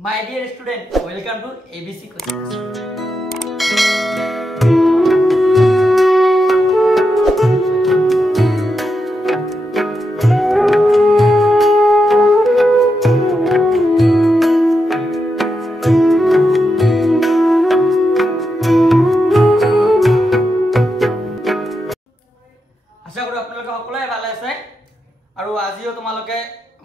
My dear student, welcome to ABC Coaching. আশা কৰো আপোনালোকে সকলোৱে ভালে আছে আৰু আজিও তোমালোকে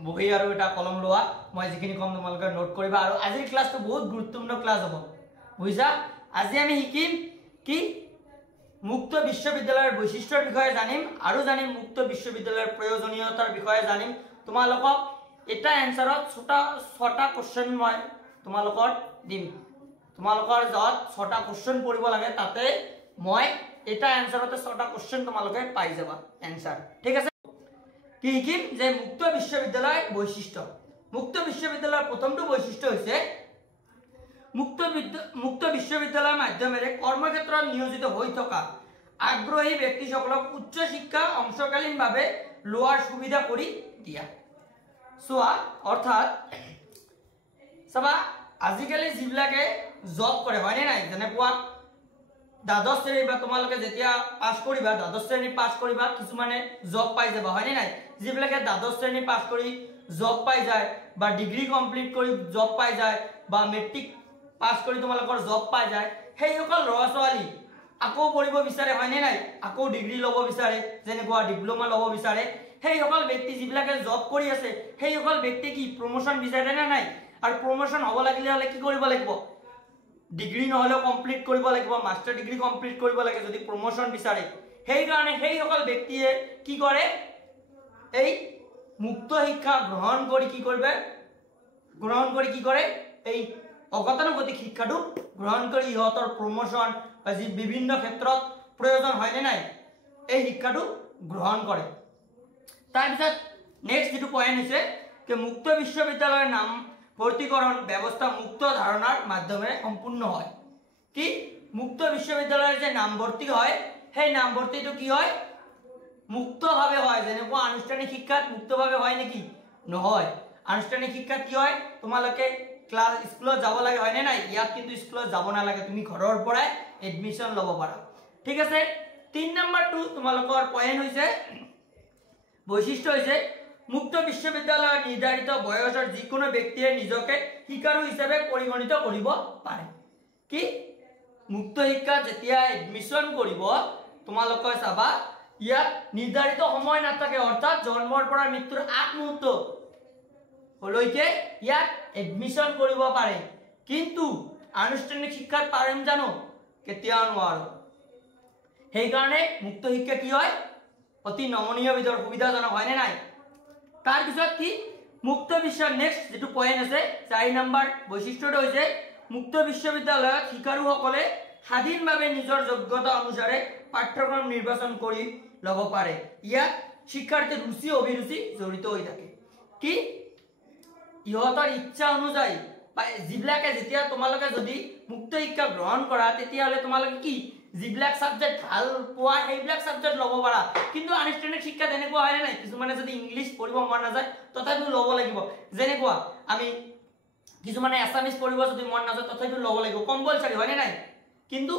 বহি আৰু এটা কলম লোৱা মই যিখিনি কম তোমালোকে নোট কৰিবা আৰু আজিৰ ক্লাসটো বহুত গুৰুত্বপূৰ্ণ ক্লাস হ'ব বুজিছা আজি আমি শিকিম কি মুক্ত বিশ্ববিদ্যালয়ৰ বৈশিষ্ট্যৰ বিষয়ে জানিম আৰু জানিম মুক্ত বিশ্ববিদ্যালয়ৰ প্ৰয়োজনীয়তাৰ বিষয়ে জানিম তোমালোকক এটা এনসাৰত ছটা কোশ্চেন মই তোমালোকৰ দিম তোমালোকৰ যত ছটা কোশ্চেন পঢ়িব লাগে তাতে মই এটা এনসারতে ছটা কোশ্চেন তোমালোকে পাই যাবা এনসার ঠিক আছে কি কি যে মুক্ত বিশ্ববিদ্যালয় বৈশিষ্ট্য মুক্ত বিশ্ববিদ্যালয়ৰ প্ৰথমটো বৈশিষ্ট্য হৈছে মুক্ত বিশ্ববিদ্যালয়ৰ মাধ্যমেৰে কৰ্মক্ষেত্ৰত নিয়োজিত হৈ থকা আগ্ৰহী ব্যক্তিসকলক উচ্চ শিক্ষা অংশকালীনভাৱে লোৱাৰ সুবিধা কৰি দিয়া সোয়া অৰ্থাৎ সবা আজিকালি যিবিলাকে জব কৰে হয়নে নাই যেনেকুৱা দ্বাদশ শ্ৰেণী বা তোমালোকে যেতিয়া পাস কৰিবা দ্বাদশ শ্ৰেণী পাস কৰিবা কিছুমানে জব পাই যাবা হয়নে নাই যিবিলাকে দ্বাদশ শ্ৰেণী পাস কৰি জব পাই যায় বা ডিগ্ৰী কমপ্লিট কৰি জব পাই যায় বা মেট্ৰিক পাস কৰি তোমালোকৰ জব পাই যায় সেই সকল ল'ৰা ছোৱালী আকৌ পঢ়িব বিচাৰে হয়নে নাই আকৌ ডিগ্ৰী ল'ব বিচাৰে যেনেকুৱা ডিপ্লোমা ল'ব বিচাৰে সেই সকল ব্যক্তি যিবিলাকে জব কৰি আছে সেই সকল ব্যক্তি কি প্ৰমোশন বিচাৰে না নাই আৰু প্ৰমোশন হ'ব লাগিলে হলে কি কৰিব লাগিব ডিগ্ৰী নহলে কমপ্লিট কৰিব লাগিব মাস্টাৰ ডিগ্ৰী কমপ্লিট কৰিব লাগে যদি প্ৰমোশন বিচাৰে সেই কাৰণে সেই সকল ব্যক্তিয়ে কি কৰে এই মুক্ত শিক্ষা গ্ৰহণ কৰি কি কৰে এই অগতানুগতিক শিক্ষাটো গ্ৰহণ কৰি ইহতৰ প্ৰমোশন বা যি বিভিন্ন ক্ষেত্ৰত প্ৰয়োজন হয় নাই এই শিক্ষাটো গ্ৰহণ কৰে তাৰ পিছত নেক্সট যেটো পয়েন্ট হৈছে যে মুক্ত বিশ্ববিদ্যালয়ৰ নাম ভৰ্তিকৰণ ব্যৱস্থা মুক্ত ধাৰণাৰ মাধ্যমেৰে সম্পূৰ্ণ হয় কি মুক্ত বিশ্ববিদ্যালয়ৰ যে নাম ভৰ্তি হয় সেই নাম ভৰ্তিটো কি হয় মুক্তভাৱে হয় যেনেকুৱা আনুষ্ঠানিক শিক্ষাত মুক্তভাৱে হয় নেকি নহয় আনুষ্ঠানিক শিক্ষাত কি হয় তোমালোকে ক্লাস স্কুলত যাব লাগে হয় নাই ইয়াত কিন্তু স্কুলত যাব না লাগে তুমি ঘৰৰ পৰাই এডমিশন ল'ব পাৰা ঠিক আছে 3 নম্বৰটো তোমালোকৰ পয়েন্ট হৈছে বৈশিষ্ট্য হৈছে মুক্ত বিশ্ববিদ্যালয়ৰ নিৰ্ধাৰিত বয়সৰ যিকোনো ব্যক্তিয়ে নিজকে শিকাৰু হিচাপে পৰিগণিত কৰিব পাৰে কি মুক্ত শিক্ষা যেতিয়া এডমিশন কৰিব তোমালোকে চাবা ইয়াত নিৰ্ধাৰিত সময় নাথাকে অৰ্থাৎ জন্মৰ পৰা মৃত্যুৰ আগ মুহূৰ্ত হলৈকে ইয়াত এডমিশন কৰিব পাৰে কিন্তু আনুষ্ঠানিক শিক্ষাত পাৰিম জানো কেতিয়াও নোৱাৰো সেই কাৰণে মুক্ত শিক্ষা কি হয় অতি নমনীয় বিধৰ সুবিধাজনক হয় নে নাই তাৰ পিছত কি মুক্ত বিশ্ব নেক্সট যেটো পয়েন্ট আছে 4 নম্বৰ বৈশিষ্ট্যটো হৈছে মুক্ত বিশ্ববিদ্যালয়ত শিকাৰুসকলে স্বাধীনভাৱে নিজৰ যোগ্যতা অনুসাৰে পাঠ্যক্ৰম নিৰ্বাচন কৰি ল'ব পাৰে ইয়াত শিক্ষাৰ্থীৰ ৰুচি অভিৰুচি জড়িত হৈ থাকে কি ইহতৰ ইচ্ছা অনুযায়ী বা যিবিলাকে যেতিয়া তোমালোকে যদি মুক্ত শিক্ষা গ্ৰহণ কৰা তেতিয়া হলে তোমালোকে কি যিবিলাক সাবজেক্ট ভাল পোৱা সেইবিলাক সাবজেক্ট ল'ব পাৰা কিন্তু আনুষ্ঠানিক শিক্ষা তেনেকুৱা হয় নাই কিছুমানে যদি ইংলিশ পঢ়িব মন নাযায় তথাপিও ল'ব লাগিব যেনেকুৱা আমি কিছুমানে আসামিজ পঢ়িব যদি মন নাযায় তথাপিও ল'ব লাগিব কম্পালসৰি হয় নাই কিন্তু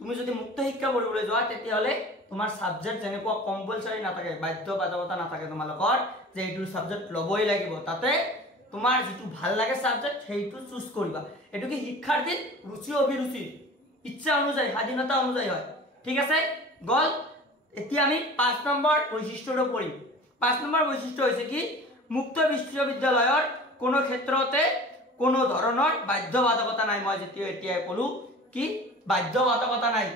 তুমি যদি মুক্ত শিক্ষা পঢ়িবলৈ যোৱা তেতিয়া হলে তোমাৰ সাবজেক্ট যেনেকুৱা কম্পালসৰি নাথাকে বাধ্যবাধকতা নাথাকে তোমালোকৰ যে এইটো সাবজেক্ট ল'বই লাগিব তাতে তোমাৰ যেটো ভাল লাগে সাবজেক্ট সেইটো চুজ কৰিবা এটো কি শিক্ষাৰ্থীৰ ৰুচি অভিৰুচি ইচ্ছা অনুযায়ী স্বাধীনতা অনুযায়ী হয় ঠিক আছে গল এতিয়া আমি 5 নম্বৰ বৈশিষ্ট্যটো পঢ়িম 5 নম্বৰ বৈশিষ্ট্য হৈছে কি মুক্ত বিশ্ববিদ্যালয়ৰ কোনো ক্ষেত্ৰতে কোনো ধৰণৰ বাধ্যবাধকতা নাই মই যেতিয়া কলো কি বাধ্যবাধকতা নাই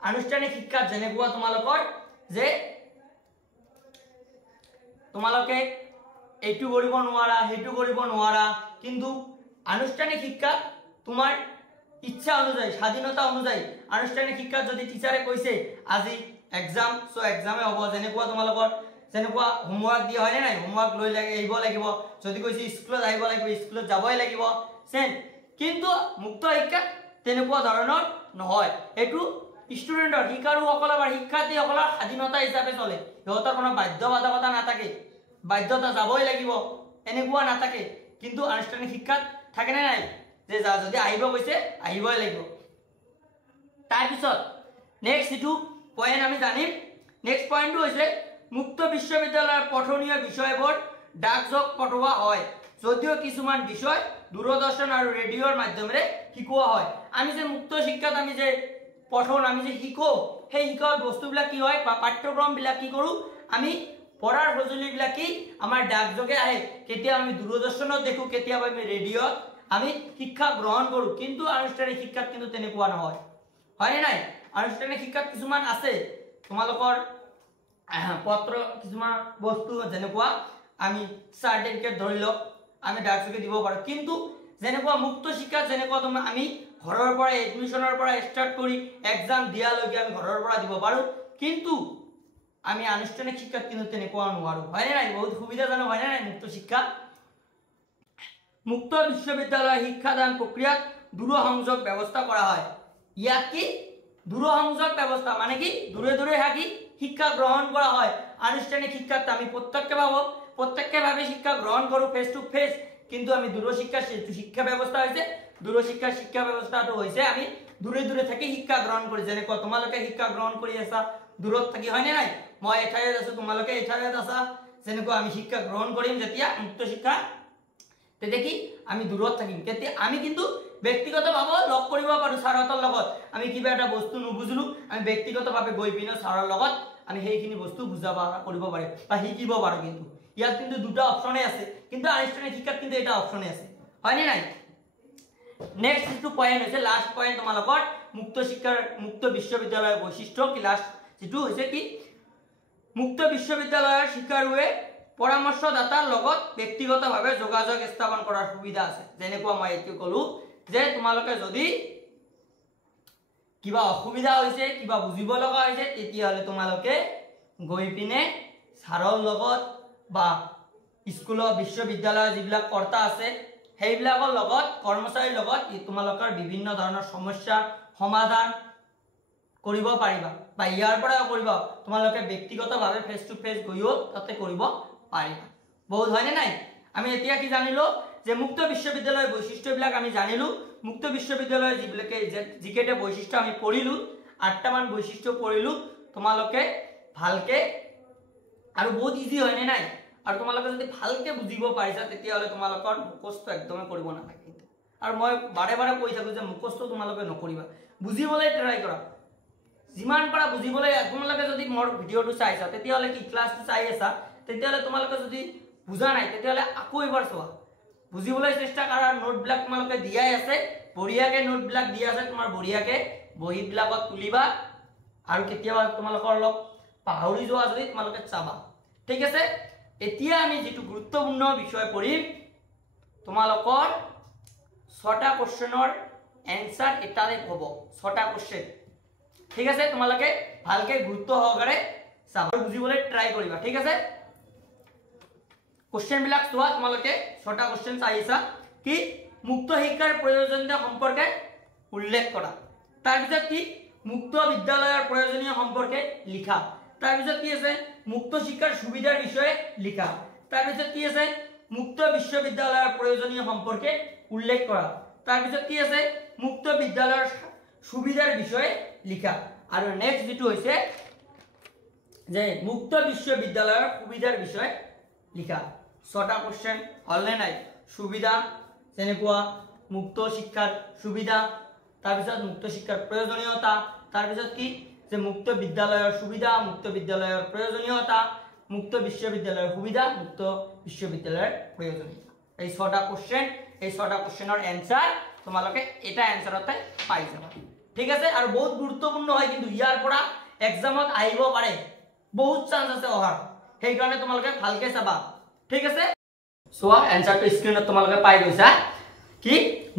আনুষ্ঠানিক শিক্ষা যেনেকুৱা তোমালোকৰ যে তোমালোকে এইটো কৰিব নোৱাৰা হেতু কৰিব নোৱাৰা কিন্তু আনুষ্ঠানিক শিক্ষা তোমাৰ ইচ্ছা অনুযায়ী স্বাধীনতা অনুযায়ী আনুষ্ঠানিক শিক্ষা যদি টিচাৰে কৈছে আজি এক্সাম সো এক্সামে হ'ব যেনেকুৱা তোমালোকৰ যেনেকুৱা হোমৱৰ্ক দিয়া হয় নাই হোমৱৰ্ক লৈ আহিব লাগিব যদি কৈছে স্কুলত আহিব লাগিব স্কুলত যাবই লাগিব সেন কিন্তু মুক্ত শিক্ষা তেনেকুৱা ধৰণৰ নহয় এটো ষ্টুডেন্টৰ শিকাৰুসকলৰ বা শিক্ষাৰ্থীসকলৰ স্বাধীনতা হিচাপে চলে ইহতৰ কোনো বাধ্যবাধকতা নাথাকে বাধ্যতা যাবই লাগিব এনেকুৱা নাথাকে কিন্তু আনুষ্ঠানিক শিক্ষাত থাকে নে নাই যে যদি আহিব কৈছে আহিবই লাগিব তাৰ পিছত নেক্সট ইটো পয়েন্ট আমি জানিম নেক্সট পয়েন্টটো হৈছে মুক্ত বিশ্ববিদ্যালয়ৰ পঠনীয় বিষয়বোৰ ডাকযোগ পঠোৱা হয় যদিও কিছুমান বিষয় দূৰদৰ্শন আৰু ৰেডিঅ'ৰ মাধ্যমেৰে শিকোৱা হয় আমি যে মুক্ত শিক্ষাত আমি যে পঠন আমি যে শিকো সেই শিকাৰ বস্তুবিলাক কি হয় বা পাঠ্যক্ৰমবিলাক কি কৰো আমি পঢ়াৰ সঁজুলিবিলাক কি আমাৰ ডাকযোগে আহে কেতিয়া আমি দূৰদৰ্শনত দেখো কেতিয়া আমি ৰেডিঅ'ত আমি শিক্ষা গ্ৰহণ কৰো কিন্তু আনুষ্ঠানিক শিক্ষাত কিন্তু তেনেকুৱা নহয় হয় নাই আনুষ্ঠানিক শিক্ষাত কিছুমান আছে তোমালোকৰ পত্ৰ কিছুমান বস্তু যেনেকুৱা আমি সাৰ্টিফিকেট ধৰি লওক আমি ডাকযোগে দিব পাৰো কিন্তু যেনেকুৱা মুক্ত শিক্ষা যেনেকুৱা তুমি আমি ঘৰৰ পৰা এডমিশনৰ পৰা স্টাৰ্ট কৰি এক্সাম দিয়ালৈকে আমি ঘৰৰ পৰা দিব পাৰো কিন্তু আমি আনুষ্ঠানিক শিক্ষাত কিন্তু তেনেকুৱা নোৱাৰো হয় নাই বহুত সুবিধাজনক হয় নাই মুক্ত শিক্ষা মুক্ত বিশ্ববিদ্যালয় শিক্ষাদান প্ৰক্ৰিয়াত দূৰসংযোগ ব্যৱস্থা কৰা হয় ইয়াত কি দূৰসংযোগ ব্যৱস্থা মানে কি দূৰে দূৰে থাকি শিক্ষা গ্ৰহণ কৰা হয় আনুষ্ঠানিক শিক্ষাত আমি প্ৰত্যক্ষভাৱে শিক্ষা গ্ৰহণ কৰো ফেস টু ফেস কিন্তু আমি দূৰশিক্ষা শিক্ষা ব্যৱস্থা হৈছে দূৰশিক্ষা শিক্ষা ব্যৱস্থাটো হৈছে আমি দূৰে দূৰে থাকি শিক্ষা গ্ৰহণ কৰি যেনেকুৱা তোমালোকে শিক্ষা গ্ৰহণ কৰি আছা দূৰত থাকি হয় নাই মই এঠাইত আছো তোমালোকে এঠাইত আছা যেনেকুৱা আমি শিক্ষা গ্ৰহণ কৰিম যেতিয়া মুক্ত শিক্ষা তেতিয়া কি আমি দূৰত থাকিম কেতিয়া আমি কিন্তু ব্যক্তিগতভাৱে লগ কৰিব পাৰো ছাৰহঁতৰ লগত আমি কিবা এটা বস্তু নুবুজিলো আমি ব্যক্তিগতভাৱে গৈ পিনে ছাৰৰ লগত আমি সেইখিনি বস্তু বুজাবা কৰিব পাৰো বা শিকিব পাৰো কিন্তু ইয়াত কিন্তু দুটা অপচনে আছে কিন্তু আনুষ্ঠানিক শিক্ষাত কিন্তু এটা অপচনে আছে হয় নাই নেক্সট টু পয়েন্ট হৈছে লাস্ট পয়েন্ট তোমালোকৰ মুক্ত বিশ্ববিদ্যালয়ৰ বৈশিষ্ট্য কি লাস্ট যেটো হৈছে কি মুক্ত বিশ্ববিদ্যালয়ৰ শিক্ষাৰুৱে পৰামৰ্শদাতাৰ লগত ব্যক্তিগতভাৱে যোগাযোগ স্থাপন কৰাৰ সুবিধা আছে যেনেকুৱা মই এটো কলো যে তোমালোকে যদি কিবা অসুবিধা হৈছে কিবা বুজিব লগা হৈছে তেতিয়া হলে তোমালোকে গৈ পিনে ছাৰৰ লগত বা স্কুলৰ বিশ্ববিদ্যালয়ৰ যিবিলাক কৰ্তা আছে সেইবিলাকৰ লগত কৰ্মচাৰীৰ লগত তোমালোকৰ বিভিন্ন ধৰণৰ সমস্যা সমাধান কৰিব পাৰিবা বা ইয়াৰ পৰা কৰিব তোমালোকে ব্যক্তিগতভাৱে ফেস টু ফেস গৈও তাতে কৰিব পাৰিবা বহুত হয়নে নাই আমি এতিয়া কি জানিলো যে মুক্ত বিশ্ববিদ্যালয়ৰ বৈশিষ্ট্যবিলাক আমি জানিলো মুক্ত বিশ্ববিদ্যালয়ৰ যিকেইটা বৈশিষ্ট্য আমি পঢ়িলো 8টা মান বৈশিষ্ট্য পঢ়িলো তোমালোকে ভালকে আৰু বহুত ইজি হয়নে নাই আৰু তোমালোকে যদি ভালকে বুজিব পাৰিছা তেতিয়া হলে তোমালোকৰ মুখস্থ একদমে কৰিব নালাগে আৰু মই বাৰে বাৰে কৈ থাকো যে মুখস্থ তোমালোকে নকৰিবা বুজিবলৈ ট্ৰাই কৰা যিমান পাৰা বুজিবলৈ তোমালোকে যদি মোৰ ভিডিওটো চাইছা তেতিয়া হলে কি ক্লাসটো চাই আছা তেতিয়া হলে তোমালোকে যদি বুজা নাই তেতিয়া হলে আকৌ এবাৰ চোৱা বুজিবলৈ চেষ্টা কৰা নোটবিলাক তোমালোকে দিয়াই আছে বঢ়িয়াকে নোটবিলাক দিয়া আছে তোমাৰ বঢ়িয়াকে বহিবিলাকত তুলিবা আৰু কেতিয়াবা তোমালোকৰ লগ পাহৰি যোৱা যদি তোমালোকে চাবা ঠিক আছে এতিয়া আমি যেটো গুৰুত্বপূৰ্ণ বিষয় পঢ়িম তোমালোকৰ 6টা কোশ্চেনৰ এনসাৰ এটাতে হ'ব 6টা কোশ্চেন ঠিক আছে তোমালোকে ভালকে গুৰুত্ব সহকাৰে চাবা বুজিবলৈ ট্ৰাই কৰিবা ঠিক আছে কোশ্চেন বিলাক চোৱা তোমালোকে 6টা কোশ্চেন চাইছা কি মুক্ত শিক্ষাৰ প্ৰয়োজনীয়তা সম্পৰ্কে উল্লেখ কৰা তাৰ পিছত কি মুক্ত বিদ্যালয়ৰ প্ৰয়োজনীয় সম্পৰ্কে লিখা তাৰ পিছত কি আছে মুক্ত শিক্ষাৰ সুবিধাৰ বিষয়ে লিখা তাৰ পিছত কি আছে মুক্ত বিশ্ববিদ্যালয়ৰ প্ৰয়োজনীয় সম্পৰ্কে উল্লেখ কৰা তাৰ পিছত কি আছে মুক্ত বিদ্যালয়ৰ সুবিধাৰ বিষয়ে লিখা আৰু নেক্সট যেটো হৈছে যে মুক্ত বিশ্ববিদ্যালয়ৰ সুবিধাৰ বিষয়ে লিখা 6টা কোশ্চেন হলনে নাই সুবিধা যেনেকুৱা মুক্ত শিক্ষাৰ সুবিধা তাৰ পিছত মুক্ত শিক্ষাৰ প্ৰয়োজনীয়তা তাৰ পিছত কি যে মুক্ত বিদ্যালয়ৰ সুবিধা মুক্ত বিদ্যালয়ৰ প্ৰয়োজনীয়তা মুক্ত বিশ্ববিদ্যালয়ৰ সুবিধা মুক্ত বিশ্ববিদ্যালয়ৰ প্ৰয়োজনীয়তা এই 6টা কোশ্চেন এই 6টা কোশ্চেনৰ এনসাৰ তোমালোকে এটা এনসাৰতে পাই যাবা ঠিক আছে আৰু বহুত গুৰুত্বপূৰ্ণ হয় কিন্তু ইয়াৰ পৰা এক্সামত আহিব পাৰে বহুত চান্স আছে অহাৰ সেই কাৰণে তোমালোকে ভালকে চাবা ঠিক আছে সোয়া এনসাৰটো স্ক্ৰিনত তোমালোকে পাই গৈছা কি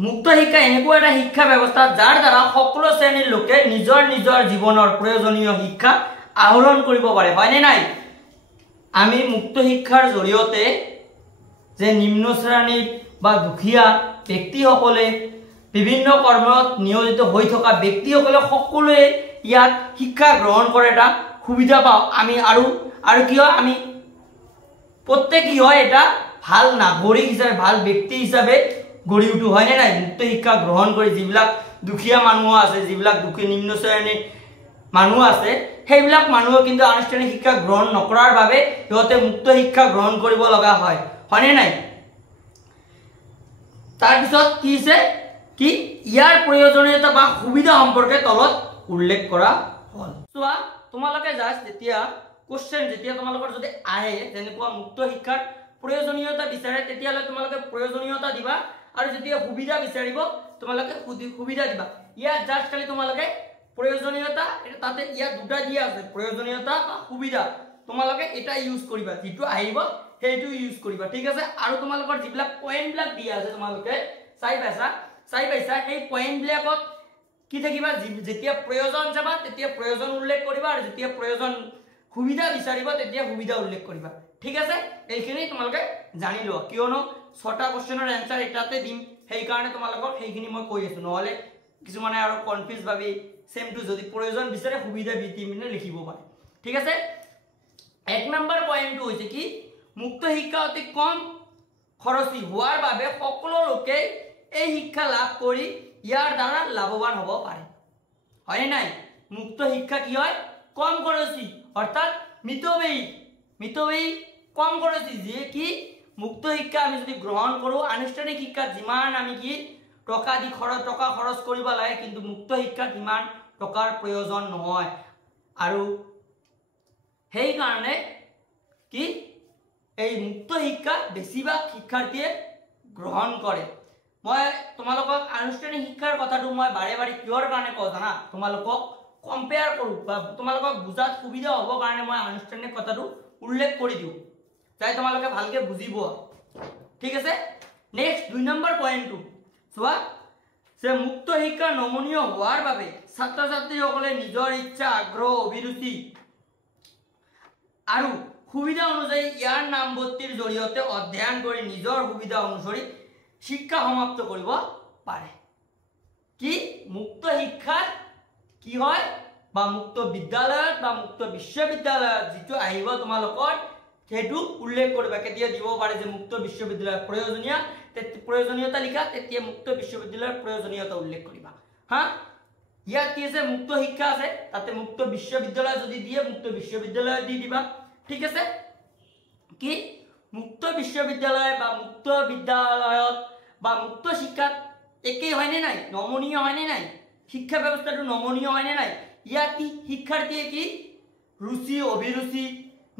মুক্ত শিক্ষা এনেকুৱা এটা শিক্ষা ব্যৱস্থা যাৰ দ্বাৰা সকলো শ্ৰেণীৰ লোকে নিজৰ নিজৰ জীৱনৰ প্ৰয়োজনীয় শিক্ষা আহৰণ কৰিব পাৰে হয়নে নাই আমি মুক্ত শিক্ষাৰ জৰিয়তে যে নিম্ন শ্ৰেণীৰ বা দুখীয়া ব্যক্তিসকলে বিভিন্ন কৰ্মত নিয়োজিত হৈ থকা ব্যক্তিসকলে সকলোৱে ইয়াত শিক্ষা গ্ৰহণ কৰে এটা সুবিধা পাও আমি আৰু কি হয় আমি প্ৰত্যেক কি হয় এটা ভাল নাগৰিক হিচাপে ভাল ব্যক্তি হিচাপে গঢ়ি উঠো হয়নে নাই মুক্ত শিক্ষা গ্ৰহণ কৰি যিবিলাক দুখীয়া মানুহ আছে যিবিলাক দুখী নিম্ন শ্ৰেণীৰ মানুহ আছে সেইবিলাক মানুহ কিন্তু আনুষ্ঠানিক শিক্ষা গ্ৰহণ নকৰাৰ বাবে সিহঁতে মুক্ত শিক্ষা গ্ৰহণ কৰিব লগা হয় হয়নে নাই তাৰ পিছত কি আছে কি ইয়াৰ প্ৰয়োজনীয়তা বা সুবিধা সম্পৰ্কে তলত উল্লেখ কৰা হল চোৱা তোমালোকে জাস্ট যেতিয়া কোশ্চেন যেতিয়া তোমালোকৰ যদি আহে যেনেকুৱা মুক্ত শিক্ষাৰ প্ৰয়োজনীয়তা বিচাৰে তেতিয়ালৈ তোমালোকে প্ৰয়োজনীয়তা দিবা আৰু যেতিয়া সুবিধা বিচাৰিব তোমালোকে সুবিধা দিবা ইয়াত জাস্ট খালি তোমালোকে প্ৰয়োজনীয়তা এটা তাতে ইয়াত দুটা দিয়া আছে প্ৰয়োজনীয়তা বা সুবিধা তোমালোকে এটা ইউজ কৰিবা যেটো আহিব সেইটো ইউজ কৰিবা ঠিক আছে আৰু তোমালোকৰ যিবিলাক পয়েন্ট বিলাক দিয়া আছে তোমালোকে চাই পাইছা এই পয়েন্ট বিলাকত কি থাকিবা যেতিয়া প্ৰয়োজন যাবা তেতিয়া প্ৰয়োজন উল্লেখ কৰিবা আৰু যেতিয়া প্ৰয়োজন সুবিধা বিচাৰিবা তেতিয়া সুবিধা উল্লেখ কৰিবা ঠিক আছে এইখিনি তোমালোকে জানি লোৱা কিয়নো 6টা কোশ্চেনৰ এনসাৰ এটাতে দিম সেই কাৰণে তোমালোকক সেইখিনি মই কৈ আছো নহলে কিছুমানে আৰু কনফিউজ ভাবি সেম টু যদি প্ৰয়োজন বিচাৰে সুবিধা বিতি মিনে লিখিব পাৰে ঠিক আছে 1 নম্বৰ পয়েন্টটো হৈছে কি মুক্ত শিক্ষা অতি কম খৰচী হোৱাৰ বাবে সকলো লোকে এই শিক্ষা লাভ কৰি ইয়াৰ দ্বাৰা লাভৱান হ'ব পাৰে হয় নাই মুক্ত শিক্ষা কি হয় কম খৰচী অৰ্থাৎ মিতব্যয়ী কম খৰচী যে কি মুক্ত শিক্ষা আমি যদি গ্ৰহণ কৰো আনুষ্ঠানিক শিক্ষা যিমান আমি কি টকা খৰচ কৰিব লাগে কিন্তু মুক্ত শিক্ষা ইমান টকাৰ প্ৰয়োজন নহয় আৰু সেই কাৰণে কি এই মুক্ত শিক্ষা বেছিভাগ শিক্ষাৰ্থীয়ে গ্ৰহণ কৰে মই তোমালোকক আনুষ্ঠানিক শিক্ষাৰ কথাটো মই বাৰে বাৰে কিহৰ কাৰণে কওঁ জানা তোমালোকক কম্পেয়াৰ কৰো বা তোমালোকক বুজাত সুবিধা হ'ব কাৰণে মই আনুষ্ঠানিক কথাটো উল্লেখ কৰি দিও তাই তোমালোকে ভালকে বুজিব ঠিক আছে নেক্সট 2 নম্বৰ পয়েন্টটো চোৱা যে মুক্ত শিক্ষা নমনীয় হোৱাৰ বাবে ছাত্ৰ ছাত্ৰীসকলে নিজৰ ইচ্ছা আগ্ৰহ অভিৰুচি আৰু সুবিধা অনুযায়ী ইয়াৰ নামভৰ্তিৰ জৰিয়তে অধ্যয়ন কৰি নিজৰ সুবিধা অনুসৰি শিক্ষা সমাপ্ত কৰিব পাৰে কি মুক্ত শিক্ষা কি হয় বা মুক্ত বিদ্যালয়ত বা মুক্ত বিশ্ববিদ্যালয়ত যেটো আহিব তোমালোকৰ হেতু উল্লেখ কৰিবা কেতিয়া দিব পাৰে যে মুক্ত বিশ্ববিদ্যালয়ৰ প্ৰয়োজনীয়তা লিখা তেতিয়া মুক্ত বিশ্ববিদ্যালয়ৰ প্ৰয়োজনীয়তা উল্লেখ কৰিবা হা ইয়াত কি আছে মুক্ত শিক্ষা আছে তাতে মুক্ত বিশ্ববিদ্যালয় যদি দিয়ে মুক্ত বিশ্ববিদ্যালয় দি দিবা ঠিক আছে কি মুক্ত বিশ্ববিদ্যালয় বা মুক্ত বিদ্যালয়ত বা মুক্ত শিক্ষাত একেই হয়নে নাই নমনীয় হয়নে নাই শিক্ষা ব্যৱস্থাটো নমনীয় হয়নে নাই ইয়াত কি শিক্ষাৰ্থীয়ে কি ৰুচি অভিৰুচি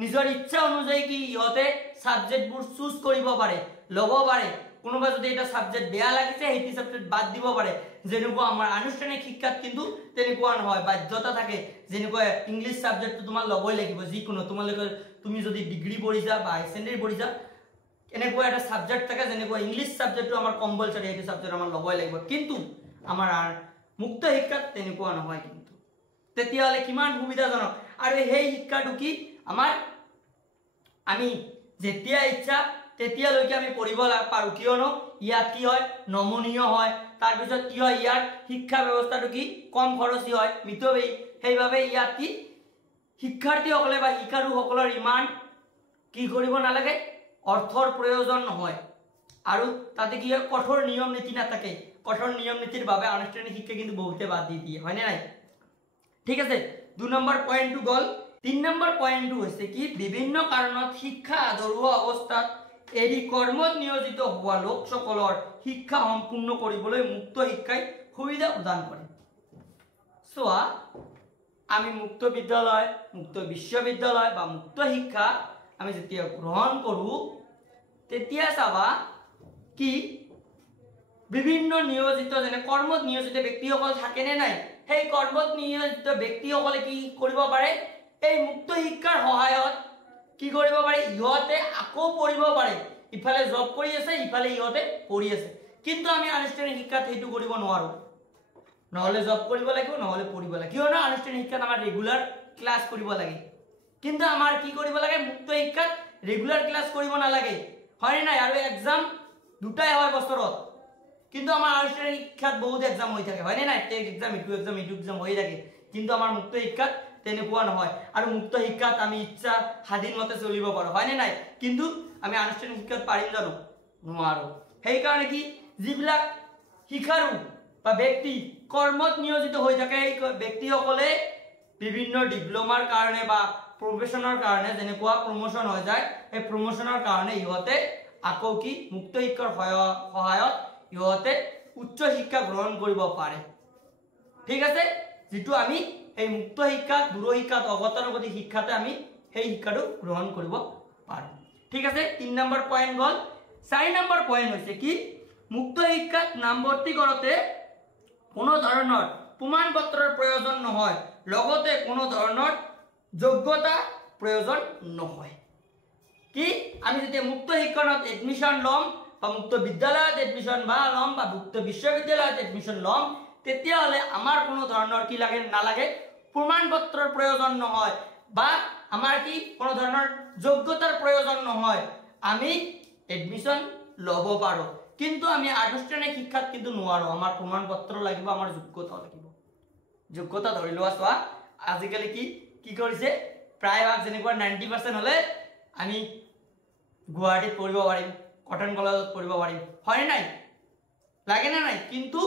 নিজৰ ইচ্ছা অনুযায়ী কি ইহতে সাবজেক্টবোৰ চুজ কৰিব পাৰে লব পাৰে কোনোবা যদি এটা সাবজেক্ট বেয়া লাগিছে হেতি সাবজেক্ট বাদ দিব পাৰে যেনেকুৱা আমাৰ আনুষ্ঠানিক শিক্ষাত কিন্তু তেনেকুৱা নহয় বাধ্যতা থাকে যেনেকুৱা ইংলিশ সাবজেক্টটো তোমাৰ লবই লাগিব যি কোনো তুমি যদি ডিগ্ৰী পঢ়িছা বা হাইছেকেন্ডাৰী পঢ়িছা এনেকুৱা এটা সাবজেক্ট থাকে যেনেকুৱা ইংলিশ সাবজেক্টটো আমাৰ কম্পালসৰি হেতু সাবজেক্ট আমাৰ লবই লাগিব কিন্তু আমাৰ মুক্ত শিক্ষাত তেনেকুৱা নহয় কিন্তু তেতিয়ালে কিমান সুবিধাজনক আৰু সেই শিক্ষাটো কি আমাৰ আমি যেতিয়া ইচ্ছা তেতিয়ালৈকে আমি পঢ়িব পাৰো কিয়নো ইয়াত কি হয় নমনীয় হয় তাৰ পিছত কি হয় ইয়াত শিক্ষা ব্যৱস্থাটো কি কম খৰচী হয় মিতব্যয়ী সেইভাবে ইয়াত কি শিক্ষাৰ্থীসকলে বা শিক্ষাৰুসকলৰ ইমান কি কৰিব নালাগে অৰ্থৰ প্ৰয়োজন নহয় আৰু তাতে কি হয় কঠোৰ নিয়ম নীতি নাথাকে কঠোৰ নিয়ম নীতিৰ বাবে আনুষ্ঠানিক শিক্ষা কিন্তু বহুতে বাদ দি দিয়ে হয়নে নাই ঠিক আছে 2 নম্বৰ পয়েন্টটো গল 3 নম্বৰ পয়েন্টটো হৈছে কি বিভিন্ন কাৰণত শিক্ষা আদৰুৱা অৱস্থাত এৰি কৰ্মত নিয়োজিত হোৱা লোকসকলৰ শিক্ষা সম্পূৰ্ণ কৰিবলৈ মুক্ত শিক্ষাই সুবিধা প্ৰদান কৰে সোৱা আমি মুক্ত বিদ্যালয় মুক্ত বিশ্ববিদ্যালয় বা মুক্ত শিক্ষা আমি যেতিয়া গ্ৰহণ কৰো তেতিয়া চাবা কি বিভিন্ন নিয়োজিত যেনে কৰ্মত নিয়োজিত ব্যক্তিসকল থাকে নে নাই সেই কৰ্মত নিয়োজিত ব্যক্তিসকলে কি কৰিব পাৰে এই মুক্ত শিক্ষাৰ সহায়ত কি কৰিব পাৰে ইহতে আকৌ পঢ়িব পাৰে ইফালে জব কৰি আছে ইফালে ইহতে পঢ়ি আছে কিন্তু আমি আনুষ্ঠানিক শিক্ষাত হেতু কৰিব নোৱাৰো নহলে জব কৰিব লাগিব নহলে পঢ়িব লাগিব কিয়নো আনুষ্ঠানিক শিক্ষাত আমাৰ ৰেগুলাৰ ক্লাস কৰিব লাগে কিন্তু আমাৰ কি কৰিব লাগে মুক্ত শিক্ষাত ৰেগুলাৰ ক্লাস কৰিব নালাগে হয় নাই আৰু এক্সাম দুটাই হয় বছৰত কিন্তু আমাৰ আনুষ্ঠানিক শিক্ষাত বহুত এক্সাম হৈ থাকে হয় নাই টেক এক্সাম ইটু এক্সাম হৈ থাকে কিন্তু আমাৰ মুক্ত শিক্ষাত তেনেকুৱা নহয় আৰু মুক্ত শিক্ষাত আমি ইচ্ছা স্বাধীনমতে চলিব পাৰো হয় নাই কিন্তু আমি আনুষ্ঠানিক শিক্ষাত পাৰিম জানো নোৱাৰো সেইকাৰণে কি যিবিলাক শিক্ষাৰু বা ব্যক্তি কৰ্মত নিয়োজিত হৈ থাকে এই ব্যক্তিসকলে বিভিন্ন ডিপ্লোমাৰ কাৰণে বা প্ৰফেশনৰ কাৰণে যেনেকুৱা প্ৰমোশন হৈ যায় এই প্ৰমোশনৰ কাৰণে ইহঁতে আকৌ কি মুক্ত শিক্ষাৰ সহায়ত ইহঁতে উচ্চ শিক্ষা গ্ৰহণ কৰিব পাৰে ঠিক আছে যেটো আমি এই মুক্ত শিক্ষা দূৰ শিক্ষাত অগতানুগতিক শিক্ষাতে আমি সেই শিক্ষাটো গ্ৰহণ কৰিব পাৰো ঠিক আছে 3 নম্বৰ পয়েন্ট গল 4 নম্বৰ পয়েন্ট হৈছে কি মুক্ত শিক্ষাত নামভৰ্তি কৰোতে কোনো ধৰণৰ প্ৰমাণ পত্ৰৰ প্ৰয়োজন নহয় লগতে কোনো ধৰণৰ যোগ্যতা প্ৰয়োজন নহয় কি আমি যদি মুক্ত শিক্ষাত এডমিশন লম বা মুক্ত বিদ্যালয়ত এডমিশন বা লম বা মুক্ত বিশ্ববিদ্যালয়ত এডমিশন লম তেতিয়া হলে আমাৰ কোনো ধৰণৰ কি লাগে নালাগে প্ৰমাণ পত্ৰৰ প্ৰয়োজন নহয় বা আমাৰ কি কোনো ধৰণৰ যোগ্যতাৰ প্ৰয়োজন নহয় আমি এডমিশন লব পাৰো কিন্তু আমি আনুষ্ঠানিক শিক্ষাত কিন্তু নোৱাৰো আমাৰ প্ৰমাণ পত্ৰ লাগিব আমাৰ যোগ্যতা লাগিব যোগ্যতা ধৰি লোৱা চোৱা আজিকালি কি কৰিছে প্ৰায় ভাগ যেনেকুৱা 90% হলে আমি গুৱাহাটীত পঢ়িব পাৰিম কটন কলেজত পঢ়িব পাৰিম হয় নাই লাগে না নাই কিন্তু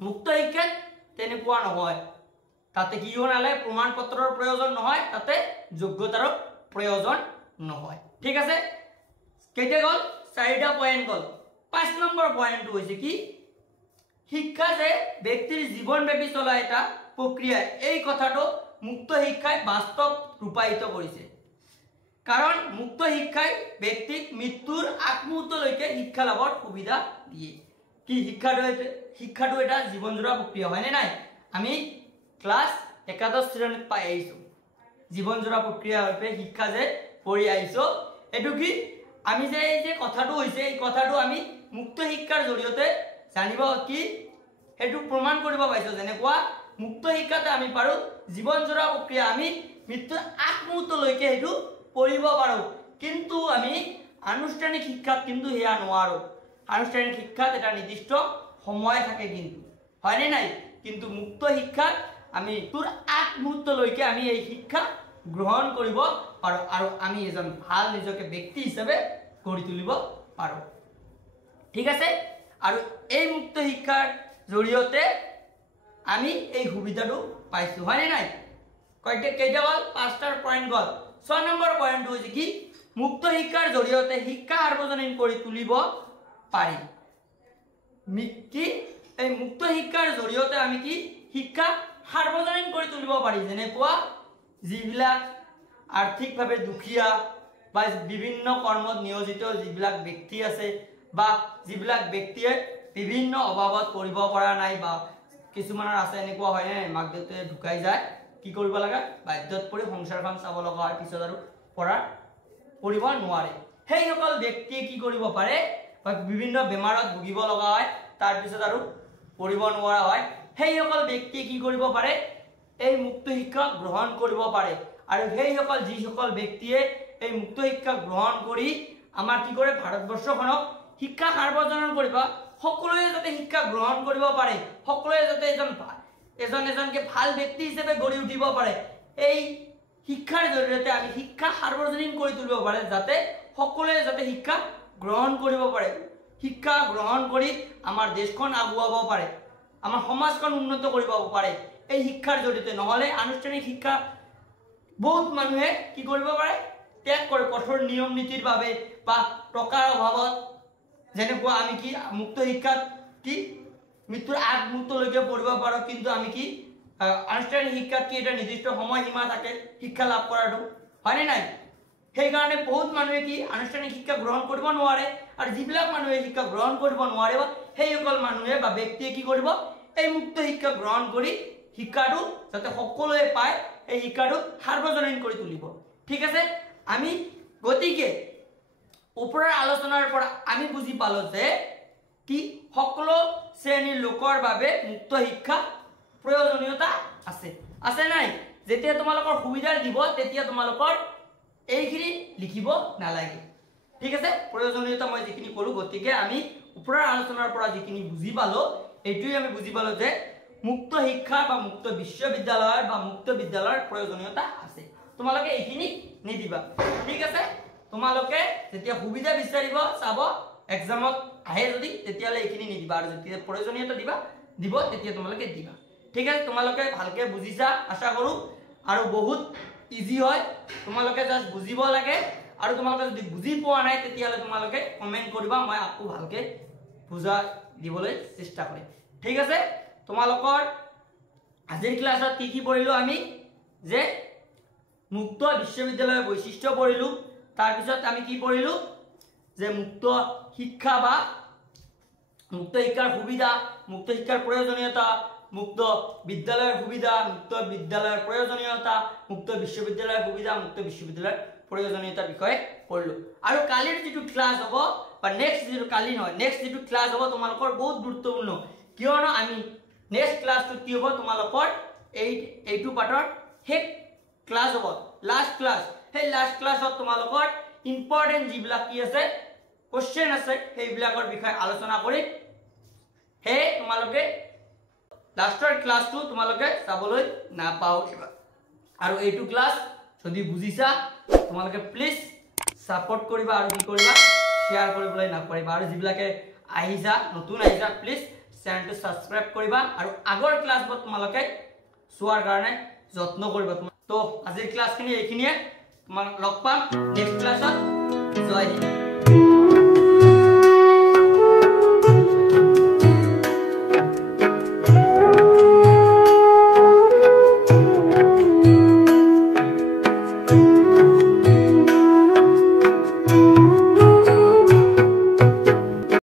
মুক্ত শিক্ষাত তেনেকুৱা নহয় তাতে কি নালে প্ৰমাণ পত্ৰৰ প্ৰয়োজন নহয় তাতে যোগ্যতাৰ প্ৰয়োজন নহয় ঠিক আছে কেইটা গল 4টা পয়েন্ট গল 5 নম্বৰ পয়েন্টটো হৈছে কি শিক্ষা যে ব্যক্তিৰ জীৱনব্যাপী চলা এটা প্ৰক্ৰিয়া এই কথাটো মুক্ত শিক্ষাই বাস্তৱ ৰূপায়িত কৰিছে কাৰণ মুক্ত শিক্ষাই ব্যক্তিক মৃত্যুৰ আগমুহূৰ্তলৈকে শিক্ষা লাভৰ সুবিধা দিয়ে কি শিক্ষাটো এটা জীৱনজোৰা প্ৰক্ৰিয়া হয় নে নাই আমি ক্লাস 11 শ্ৰেণীত পাই আহিছো জীৱনজোৰা প্ৰক্ৰিয়া ৰূপে শিক্ষা যে পঢ়ি আহিছো এটো কি আমি যে এই যে কথাটো হৈছে এই কথাটো আমি মুক্ত শিক্ষাৰ জৰিয়তে জানিব কি হেতু প্ৰমাণ কৰিব পাইছো যেনেকুৱা মুক্ত শিক্ষাতে আমি পাৰো জীৱনজোৰা প্ৰক্ৰিয়া আমি মৃত্যুৰ আগমুহূৰ্তলৈকে হেতু পঢ়িব পাৰো কিন্তু আমি আনুষ্ঠানিক শিক্ষাত কিন্তু হেয়া নোৱাৰো আনুষ্ঠানিক শিক্ষাত এটা নিৰ্দিষ্ট সময় থাকে কিন্তু হয় নে নাই কিন্তু মুক্ত শিক্ষাত আমি তোৰ আগমুহূৰ্তলৈকে আমি এই শিক্ষা গ্ৰহণ কৰিব পাৰো আৰু আমি এজন ভাল নিজকে ব্যক্তি হিচাপে গঢ়ি তুলিব পাৰো ঠিক আছে আৰু এই মুক্ত শিক্ষাৰ জৰিয়তে আমি এই সুবিধাটো পাইছো হয় নে নাই কেইটা গল 5টাৰ পয়েন্ট গল 6 নম্বৰ পয়েন্টটো হৈছে কি মুক্ত শিক্ষাৰ জৰিয়তে শিক্ষা সাৰ্বজনীন কৰি তুলিব পাৰি কি এই মুক্ত শিক্ষাৰ জৰিয়তে আমি কি শিক্ষা সাৰ্বজনীন কৰি তুলিব পাৰি যেনেকুৱা যিবিলাক আৰ্থিকভাৱে দুখীয়া বা বিভিন্ন কৰ্মত নিয়োজিত যিবিলাক ব্যক্তি আছে বা যিবিলাক ব্যক্তিয়ে বিভিন্ন অভাৱত পঢ়িব পৰা নাই বা কিছুমানৰ আছে এনেকুৱা হয় নে মাক দেউতাকে ঢুকাই যায় কি কৰিব লাগে বাধ্যত পৰি সংসাৰখন চাব লগা হয় পিছত আৰু পঢ়িব নোৱাৰে সেই সকল ব্যক্তিয়ে কি কৰিব পাৰে বা বিভিন্ন বেমাৰত ভুগিব লগা হয় তাৰ পিছত আৰু পঢ়িব নোৱাৰা হয় সেই সকল ব্যক্তিয়ে কি কৰিব পাৰে এই মুক্ত শিক্ষা গ্ৰহণ কৰিব পাৰে আৰু সেই সকল যি সকল ব্যক্তিয়ে এই মুক্ত শিক্ষা গ্ৰহণ কৰি আমাৰ কি কৰে ভাৰতবৰ্ষখনক শিক্ষা সাৰ্বজনীন কৰিব সকলোৱে যাতে শিক্ষা গ্ৰহণ কৰিব পাৰে সকলোৱে যাতে এজনকে ভাল ব্যক্তি হিচাপে গঢ়ি উঠিব পাৰে এই শিক্ষাৰ জৰিয়তে আমি শিক্ষা সাৰ্বজনীন কৰি তুলিব পাৰে যাতে সকলোৱে যাতে শিক্ষা গ্ৰহণ কৰিব পাৰে শিক্ষা গ্ৰহণ কৰি আমাৰ দেশখন আগুৱাব পাৰে আমাৰ সমাজখন উন্নত কৰিব পাৰে এই শিক্ষাৰ জৰিয়তে নহলে আনুষ্ঠানিক শিক্ষা বহুত মানুহে কি কৰিব পাৰে ত্যাগ কৰে কঠোৰ নিয়ম নীতিৰ বাবে বা টকাৰ অভাৱত যেনেকুৱা আমি কি মুক্ত শিক্ষাত কি মৃত্যুৰ আগমুহূৰ্তলৈকে পঢ়িব পাৰো কিন্তু আমি কি আনুষ্ঠানিক শিক্ষাত কি এটা নিৰ্দিষ্ট সময়সীমা থাকে শিক্ষা লাভ কৰাটো হয়নে নাই সেই কাৰণে বহুত মানুহে কি আনুষ্ঠানিক শিক্ষা গ্ৰহণ কৰিব নোৱাৰে আৰু যিবিলাক মানুহে শিক্ষা গ্ৰহণ কৰিব নোৱাৰে সেই সকল মানুহে বা ব্যক্তিয়ে কি কৰিব এই মুক্ত শিক্ষা গ্ৰহণ কৰি শিক্ষাটো যাতে সকলোৱে পায় এই শিক্ষাটো সাৰ্বজনীন কৰি তুলিব ঠিক আছে আমি গতিকে ওপৰৰ আলোচনাৰ পৰা আমি বুজি পালো যে কি সকলো শ্ৰেণীৰ লোকৰ বাবে মুক্ত শিক্ষা প্ৰয়োজনীয়তা আছে নাই যেতিয়া তোমালোকৰ সুবিধা দিব তেতিয়া তোমালোকৰ এইখিনি লিখিব নালাগে ঠিক আছে প্ৰয়োজনীয়তা মই যিখিনি কলো গতিকে আমি ওপৰৰ আলোচনাৰ পৰা যিখিনি বুজি পালো এইটোই আমি বুজি পালো যে মুক্ত শিক্ষা বা মুক্ত বিশ্ববিদ্যালয় বা মুক্ত বিদ্যালয়ৰ প্ৰয়োজনীয়তা আছে তোমালোকে এইখিনি নিদিবা ঠিক আছে তোমালোকে যেতিয়া সুবিধা বিচাৰিব চাব এক্সামত আহে যদি তেতিয়ালে এইখিনি নিদিবা আৰু যেতিয়া প্ৰয়োজনীয়তা দিব তেতিয়া তোমালোকে দিবা ঠিক আছে তোমালোকে ভালকে বুজিছা আশা কৰো আৰু বহুত ইজি হয় তোমালোকে জাস্ট বুজিব লাগে আৰু তোমালোকে যদি বুজি পোৱা নাই তেতিয়ালে তোমালোকে কমেন্ট কৰিবা মই আকো ভালকে বুজা দিবলৈ চেষ্টা কৰিম ঠিক আছে তোমালোকৰ আজিৰ ক্লাছত কি পঢ়িলো আমি যে মুক্ত বিশ্ববিদ্যালয়ৰ বৈশিষ্ট্য পঢ়িলো তাৰ পিছত আমি কি পঢ়িলো যে মুক্ত শিক্ষা বা মুক্ত শিক্ষাৰ সুবিধা মুক্ত শিক্ষাৰ প্ৰয়োজনীয়তা মুক্ত বিদ্যালয়ৰ সুবিধা মুক্ত বিদ্যালয়ৰ প্ৰয়োজনীয়তা মুক্ত বিশ্ববিদ্যালয়ৰ সুবিধা মুক্ত বিশ্ববিদ্যালয়ৰ প্ৰয়োজনীয়তাৰ বিষয়ে পঢ়িলো আৰু কালিৰ যেটো ক্লাস হ'ব বা নেক্সট যেটো কালি নহয় নেক্সট যেটো ক্লাস হ'ব তোমালোকৰ বহুত গুৰুত্বপূৰ্ণ কিয়নো আমি নেক্সট ক্লাসটো কি হ'ব তোমালোকৰ এইটো পাৰ্টৰ হেক ক্লাস হ'ব লাস্ট ক্লাস হে লাস্ট ক্লাসত তোমালোকৰ ইম্পৰ্টেন্ট যিবিলাক কি আছে কোশ্চেন আছে সেইবিলাকৰ বিষয়ে আলোচনা কৰিম হে তোমালোকে লাস্টৰ ক্লাসটো তোমালোকে চাবলৈ নাপাওঁবা আৰু এইটো ক্লাস যদি বুজিছা তোমালোকে প্লিজ সাপোৰ্ট কৰিবা আৰু কি কৰিবা শেয়াৰ কৰিবলৈ নাপাৰিবা আৰু যিবিলাকে আহিছা নতুন আহিছা প্লিজ চেনেলটো সাবস্ক্ৰাইব কৰিবা আৰু আগৰ ক্লাসবোৰ তোমালোকে চোৱাৰ কাৰণে যত্ন কৰিবা তো আজিৰ ক্লাসখিনি এইখিনিয়ে তোমাক লগ পাম নেক্সট ক্লাসত জয় হিন্দ